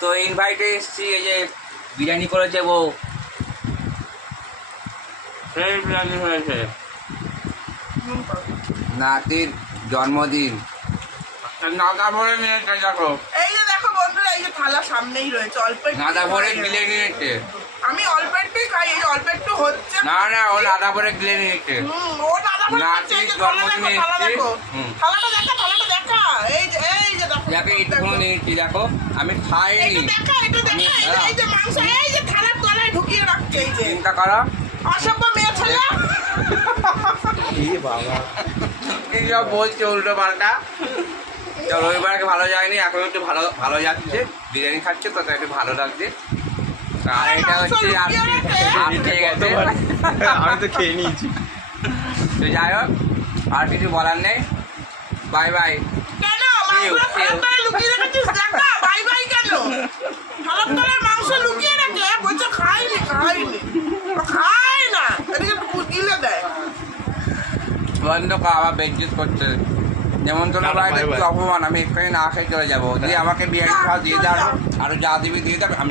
তো ইনভাইটে এসেছি, এই যে বিরিয়ানি করেছে বউ, সেই বিরিয়ানি হয়েছে। নাতির জন্মদিন নাদা ভরে নিয়েছে, দেখো এই যে দেখো বন্ধুরা, এই যে থালা সামনেই রয়েছে, অল্প একটু নাদা ভরে খাই গিলে নিয়েছে। আমি অল্প একটু খাই, এই অল্প একটু হচ্ছে। না না, ও নাদা ভরে গিলে নিয়েছে। ও দাদা ভরে খাচ্ছে, এই যে থালা দেখো, থালা দেখো, থালাটা দেখা, থালাটা দেখা, এই যে দেখো, দেখো এইটুকু নিয়েছি, দেখো আমি খাইনি। এটা দেখা, এটা দেখা, এই যে মাংস, এই যে থালার তলায় ঢুকিয়ে রাখছে, এই যে চিন্তা করো অসভ্য মেয়ে ছেলে। কি সব বলছে উল্টো পাল্টা। তো রবিবারকে ভালো যায়নি, এখন একটু ভালো ভালো যাচ্ছে, বিরিয়ানি খাচ্ছে তো, তাই একটু ভালো লাগছে। আর এটা হচ্ছে আপনি গেছে, আমি তো খেয়ে নিয়েছি। তো যাই হোক, আর কিছু বলার নেই, বাই বাই। কেন মাংসটা থালার তলায় লুকিয়ে রেখেছিস? দেখা, বাই বাই কেন? থালার তলায় মাংস লুকিয়ে রেখে বলছে খাইনি, খাইনি, খাই না, এদিকে গিলে দেয়। বন্ধ কর, আবার বেজ্জত করছে। যেমন তোর বাড়িতে একটু অপমান, আমি এখানে না খেয়ে চলে যাবো। যদি আমাকে বিরিয়ানি খাওয়া দিয়ে দাও, আরো যা দিবি দিয়ে দাও, আমি